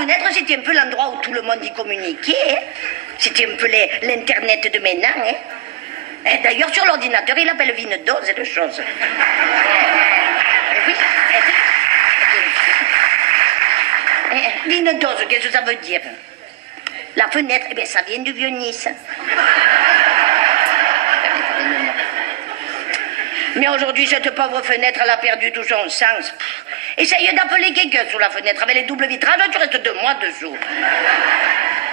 fenêtre, c'était un peu l'endroit où tout le monde y communiquait. Hein. C'était un peu l'Internet de maintenant. Hein. Et d'ailleurs, sur l'ordinateur, il appelle Windows, c'est de chose. Oui. Windows, qu'est-ce que ça veut dire? La fenêtre, eh bien, ça vient du Vieux-Nice. Mais aujourd'hui, cette pauvre fenêtre, elle a perdu tout son sens. Essaye d'appeler quelqu'un sous la fenêtre. Avec les doubles vitrages, tu restes 2 mois dessous.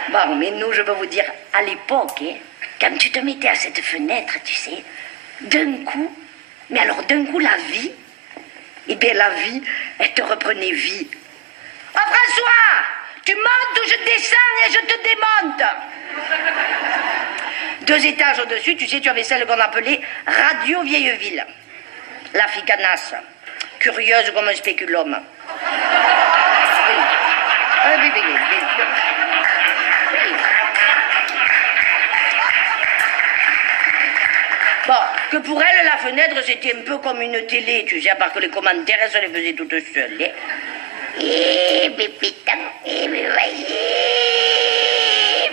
Bon, mais nous, je veux vous dire, à l'époque, hein, quand tu te mettais à cette fenêtre, tu sais, d'un coup, mais alors d'un coup, la vie, eh bien, la vie, elle te reprenait vie. Oh, François, tu montes ou je descends et je te démonte. 2 étages au-dessus, tu sais, tu avais celle qu'on appelait Radio Vieilleville. La ficanasse, curieuse comme un spéculum. Oui. Bon, que pour elle, la fenêtre, c'était un peu comme une télé, tu sais, à part que les commentaires, elles se les faisaient toutes seules. Hein.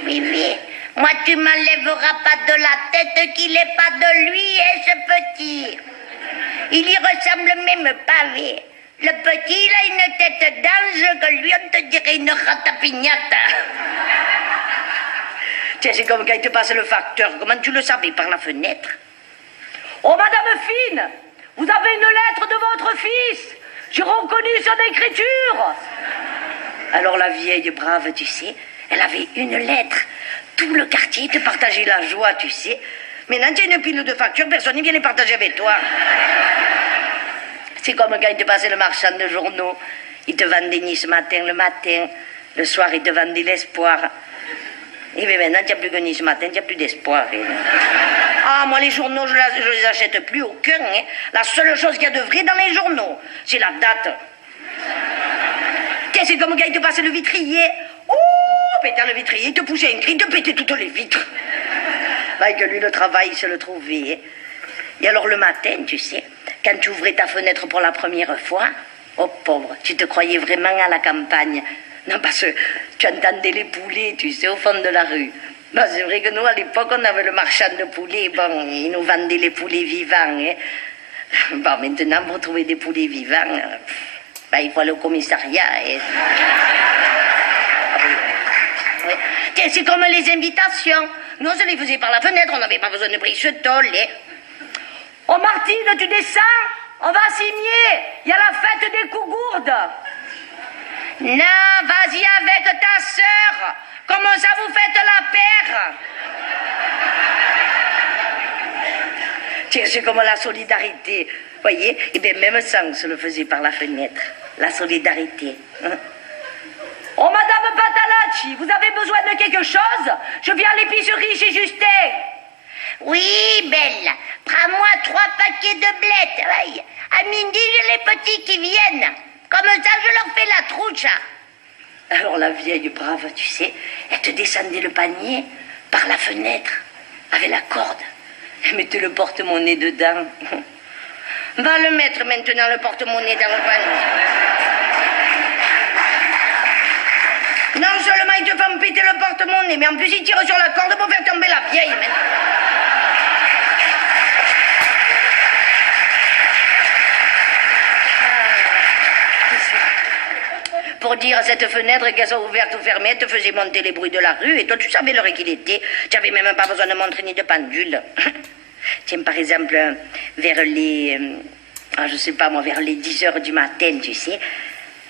Bébé, moi tu m'enlèveras pas de la tête qu'il n'est pas de lui, hein, ce petit. Il y ressemble même pas, oui. Le petit, il a une tête d'ange que lui, on te dirait une ratapignata. Tiens, c'est comme quand il te passe le facteur. Comment tu le savais, par la fenêtre? Oh, Madame Fine, vous avez une lettre de votre fils. J'ai reconnu son écriture. Alors la vieille brave, tu sais, elle avait une lettre. Tout le quartier te partageait la joie, tu sais. Maintenant, tu as une pile de factures, personne ne vient les partager avec toi. C'est comme quand il te passait le marchand de journaux. Il te vendait Nice matin, le matin. Le soir, il te vendait l'espoir. Et bien maintenant, tu n'as plus que Nice matin, tu n'as plus d'espoir. Hein. Ah, moi, les journaux, je les achète plus, aucun. Hein. La seule chose qu'il y a de vrai dans les journaux, c'est la date. Tiens, c'est comme quand il te passait le vitrier. Oh, pétant le vitrier, il te poussait un cri, il te pétait toutes les vitres. Bah, que lui, le travail, il se le trouvait. Hein. Et alors, le matin, tu sais, quand tu ouvrais ta fenêtre pour la première fois, oh, pauvre, tu te croyais vraiment à la campagne. Non, parce que tu entendais les poulets, tu sais, au fond de la rue. Ben, c'est vrai que nous, à l'époque, on avait le marchand de poulets. Bon, il nous vendait les poulets vivants. Hein. Bon, maintenant, pour trouver des poulets vivants, ben, il faut aller au commissariat. Et... Oui. Tiens, c'est comme les invitations. Nous, on se les faisait par la fenêtre, on n'avait pas besoin de brichetol. Hein. Oh, Martine, tu descends? On va signer. Il y a la fête des Cougourdes. Non, vas-y avec ta sœur. Comment ça vous faites la paire? Tiens, c'est comme la solidarité. Voyez? Et bien, même ça, on se le faisait par la fenêtre. La solidarité. Hein? Oh, Madame Patalacci, vous avez besoin de quelque chose? Je viens à l'épicerie chez Justin. Oui, belle. Prends-moi 3 paquets de blettes. Oui. À midi, j'ai les petits qui viennent. Comme ça, je leur fais la trouche. Alors la vieille brave, tu sais, elle te descendait le panier par la fenêtre, avec la corde. Elle mettait le porte-monnaie dedans. Va le mettre maintenant, le porte-monnaie dans le panier. Non seulement ils te font péter le porte-monnaie, mais en plus ils tirent sur la corde pour faire tomber la vieille. Pour dire à cette fenêtre qu'elle soit ouverte ou fermée, elle te faisait monter les bruits de la rue, et toi tu savais l'heure qu'il était. Tu n'avais même pas besoin de montre ni de pendule. Tiens, par exemple, vers les... je sais pas moi, vers les 10h du matin, tu sais,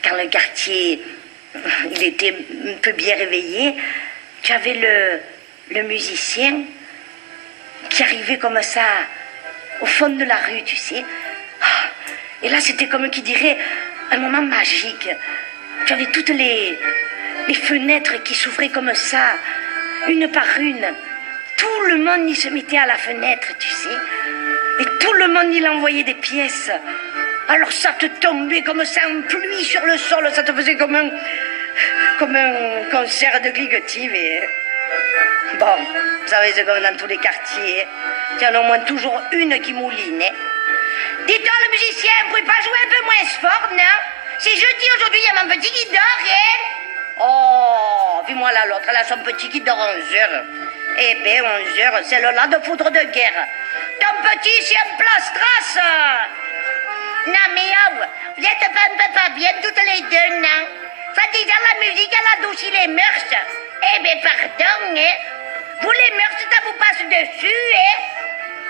quand le quartier, il était un peu bien réveillé, tu avais le musicien qui arrivait comme ça, au fond de la rue, tu sais. Et là, c'était comme qui dirait un moment magique. Tu avais toutes les fenêtres qui s'ouvraient comme ça, une par une. Tout le monde y se mettait à la fenêtre, tu sais. Et tout le monde y envoyait des pièces. Alors ça te tombait comme ça en pluie sur le sol. Ça te faisait comme un concert de cliquetis. Mais... Bon, vous savez, c'est comme dans tous les quartiers. Il y en a au moins toujours une qui mouline. Dis-toi, le musicien, vous pouvez pas jouer un peu moins fort, non? C'est jeudi aujourd'hui, il y a mon petit qui dort, hein? Oh, voilà, l'autre, elle a son petit qui dort 11 heures. Eh ben, 11 heures, c'est le là de foudre de guerre. Ton petit, c'est un plastras. Non, mais vous êtes pas un peu pas bien toutes les deux, non? Soi-disant, la musique, elle adoucit les mœurs. Eh ben, pardon, hein? Vous, les mœurs, ça vous passe dessus, hein?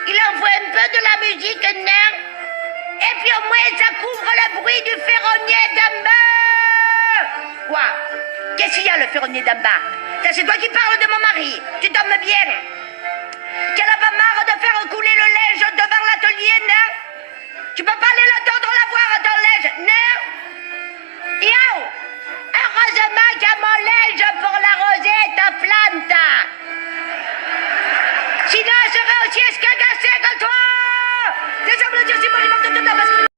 Il en faut un peu de la musique, non? Et puis au moins, ça couvre le bruit du ferronnier d'en bas. Quoi? Qu'est-ce qu'il y a, le ferronnier d'en bas? Ça, c'est toi qui parles de mon mari. Tu dormes bien. Tu n'as pas marre de faire couler le linge devant l'atelier, non? Tu peux pas